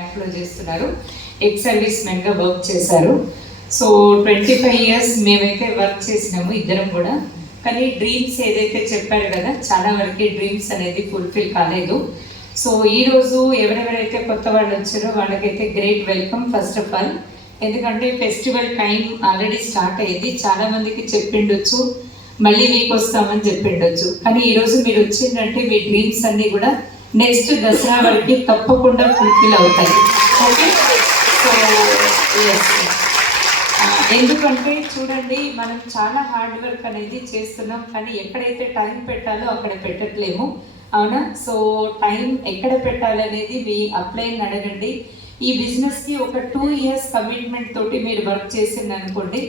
బ్యాంక్లో చేస్తున్నారు. Ex service మెన్గా work చేశారు. సో 25 ఇయర్స్ మేమైతే వర్క్ చేసినాము ఇద్దరం కూడా. కానీ డ్రీమ్స్ ఏదైతే చెప్పారు కదా, చాలా వరకు డ్రీమ్స్ అనేది ఫుల్ఫిల్ కాలేదు. సో ఈరోజు ఎవరెవరైతే కొత్త వాళ్ళు వచ్చారో వాళ్ళకైతే great welcome first of all. ఎందుకంటే ఫెస్టివల్ టైం ఆల్రెడీ స్టార్ట్ అయ్యింది. చాలామందికి చెప్పిండొచ్చు, మళ్ళీ వీక్ వస్తామని చెప్పిండొచ్చు. కానీ ఈరోజు మీరు వచ్చిందంటే మీ డ్రీమ్స్ అన్నీ కూడా నెక్స్ట్ దసరా వరకు తప్పకుండా ఫుల్ఫిల్ అవుతాయి. ఓకే, సో ఎందుకంటే చూడండి, మనం చాలా హార్డ్ వర్క్ అనేది చేస్తున్నాం, కానీ ఎక్కడైతే టైం పెట్టాలో అక్కడ పెట్టట్లేము, అవునా? సో టైం ఎక్కడ పెట్టాలనేది మీ అప్లైని అడగండి. ఈ బిజినెస్కి ఒక 2 ఇయర్స్ కమిట్మెంట్ తోటి మీరు వర్క్ చేసింది అనుకోండి.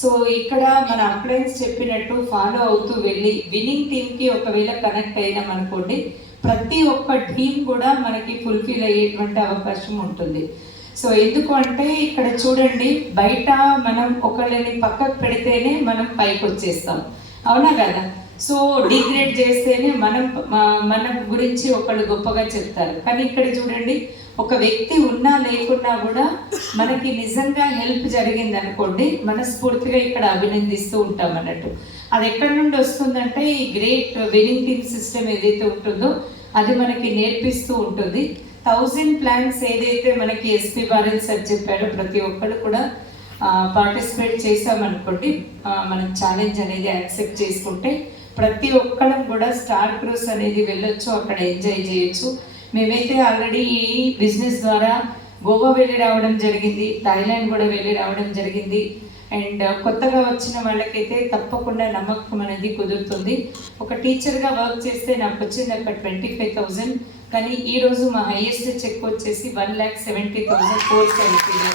సో ఇక్కడ మన అప్లైన్స్ చెప్పినట్టు ఫాలో అవుతూ వెళ్ళి విన్నింగ్ టీమ్కి ఒకవేళ కనెక్ట్ అయినాం అనుకోండి, ప్రతి ఒక్క టీమ్ కూడా మనకి ఫుల్ఫిల్ అయ్యేటువంటి అవకాశం ఉంటుంది. సో ఎందుకు అంటే ఇక్కడ చూడండి, బయట మనం ఒకళ్ళని పక్కకు పెడితేనే మనం పైకి వచ్చేస్తాం, అవునా కదా? సో డిగ్రేడ్ చేస్తేనే మన గురించి ఒకళ్ళు గొప్పగా చెప్తారు. కానీ ఇక్కడ చూడండి, ఒక వ్యక్తి ఉన్నా లేకున్నా కూడా మనకి నిజంగా హెల్ప్ జరిగింది అనుకోండి, మనస్ఫూర్తిగా ఇక్కడ అభినందిస్తూ ఉంటాం అన్నట్టు. అది ఎక్కడి నుండి వస్తుందంటే ఈ గ్రేట్ విన్నింగ్ టీమ్ సిస్టమ్ ఏదైతే ఉంటుందో అది మనకి నేర్పిస్తూ ఉంటుంది. 1000 ప్లాన్స్ ఏదైతే మనకి ఎస్పీ బారెన్ సార్ చెప్పారో ప్రతి ఒక్కరు కూడా పార్టిసిపేట్ చేసామనుకోండి, మనం ఛాలెంజ్ అనేది యాక్సెప్ట్ చేసుకుంటే ప్రతి ఒక్కరం కూడా స్టార్ క్రూజ్ అనేది వెళ్ళొచ్చు, అక్కడ ఎంజాయ్ చేయొచ్చు. మేమైతే ఆల్రెడీ ఈ బిజినెస్ ద్వారా గోవా వెళ్ళి రావడం జరిగింది, థాయిలాండ్ కూడా వెళ్ళి రావడం జరిగింది. అండ్ కొత్తగా వచ్చిన వాళ్ళకైతే తప్పకుండా నమ్మకం అనేది కుదురుతుంది. ఒక టీచర్గా వర్క్ చేస్తే నాకు వచ్చింది అక్కడ 25,000, కానీ ఈరోజు మా హైయెస్ట్ చెక్ వచ్చేసి 1,70,000 కోర్స్ అయిపోయింది.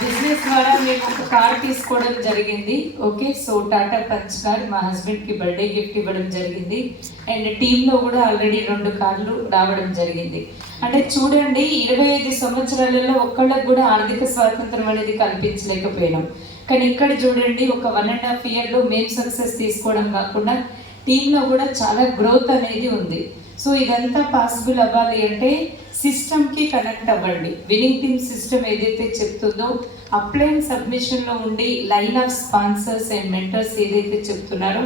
బిజినెస్ ద్వారా మేము ఒక కార్ తీసుకోవడం జరిగింది. Okay, so Tata punch car మా హస్బెండ్కి బర్త్డే గిఫ్ట్ ఇవ్వడం జరిగింది. అండ్ టీంలో కూడా ఆల్రెడీ 2 కార్లు రావడం జరిగింది. అంటే చూడండి, 25 సంవత్సరాలలో ఒక్కళ్ళకు కూడా ఆర్థిక స్వాతంత్రం అనేది కల్పించలేకపోయినాం. కానీ ఇక్కడ చూడండి, ఒక 1.5 ఇయర్లో మేము సక్సెస్ తీసుకోవడం కాకుండా టీంలో కూడా చాలా గ్రోత్ అనేది ఉంది. సో ఇదంతా పాసిబుల్ అవ్వాలి అంటే సిస్టమ్కి కనెక్ట్ అవ్వండి. విన్నింగ్ టీమ్ సిస్టమ్ ఏదైతే చెప్తుందో అప్లైన్ సబ్మిషన్లో ఉండి line of sponsors and mentors ఏదైతే చెప్తున్నారో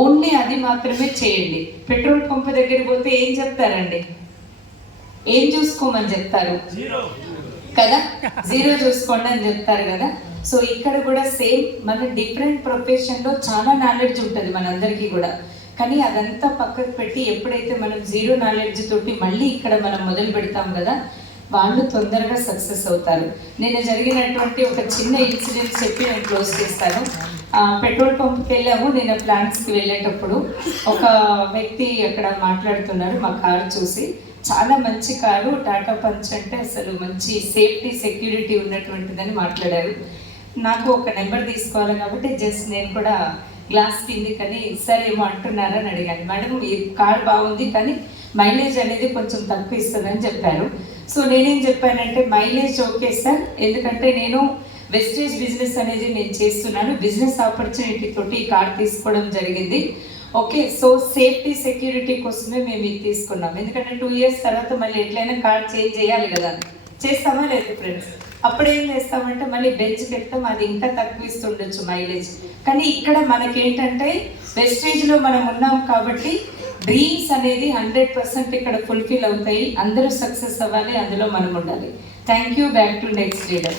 ఓన్లీ అది మాత్రమే చేయండి. పెట్రోల్ పంప్ దగ్గర పోతే ఏం చెప్తారండి? ఏం చూసుకోమని చెప్తారు కదా, 0 చూసుకోండి అని చెప్తారు కదా. సో ఇక్కడ కూడా సేమ్, మన డిఫరెంట్ ప్రొఫెషన్లో చాలా నాలెడ్జ్ ఉంటుంది మనందరికీ కూడా. కానీ అదంతా పక్కకు పెట్టి ఎప్పుడైతే మనం 0 నాలెడ్జ్ తోటి మళ్ళీ ఇక్కడ మనం మొదలు పెడతాం కదా, వాళ్ళు తొందరగా సక్సెస్ అవుతారు. నేను జరిగినటువంటి ఒక చిన్న ఇన్సిడెంట్ చెప్పి నేను క్లోజ్ చేస్తాను. పెట్రోల్ పంప్కి వెళ్ళాము. నేను ప్లాంట్స్కి వెళ్ళేటప్పుడు ఒక వ్యక్తి అక్కడ మాట్లాడుతున్నారు. మా కారు చూసి, చాలా మంచి కారు, టాటా పంచ్ అంటే అసలు మంచి సేఫ్టీ సెక్యూరిటీ ఉన్నటువంటిదని మాట్లాడారు. నాకు ఒక నెంబర్ తీసుకోవాలి కాబట్టి జస్ట్ నేను కూడా గ్లాస్ కింది కానీ సార్ ఏమో అంటున్నారని అడిగాను. మేడం, ఈ కార్ బాగుంది కానీ మైలేజ్ అనేది కొంచెం తక్కువ ఇస్తుందని చెప్పారు. సో నేనేం చెప్పానంటే, మైలేజ్ ఓకే సార్, ఎందుకంటే నేను వెస్టేజ్ బిజినెస్ అనేది నేను చేస్తున్నాను, బిజినెస్ ఆపర్చునిటీ తోటి ఈ కార్ తీసుకోవడం జరిగింది. ఓకే, సో సేఫ్టీ సెక్యూరిటీ కోసమే మేము ఇది తీసుకున్నాం. ఎందుకంటే 2 ఇయర్స్ తర్వాత మళ్ళీ ఎట్లయినా కార్ చేంజ్ చేయాలి కదా, చేస్తామా లేదు ఫ్రెండ్స్? అప్పుడేం చేస్తామంటే మళ్ళీ బెంచ్కి వెళ్తాం, అది ఇంకా తక్కువ ఇస్తుండొచ్చు మైలేజ్. కానీ ఇక్కడ మనకేంటంటే వెస్టేజ్లో మనం ఉన్నాం కాబట్టి డ్రీమ్స్ అనేది 100% ఇక్కడ ఫుల్ఫిల్ అవుతాయి. అందరూ సక్సెస్ అవ్వాలి, అందులో మనం ఉండాలి. Thank you. Back to next leader.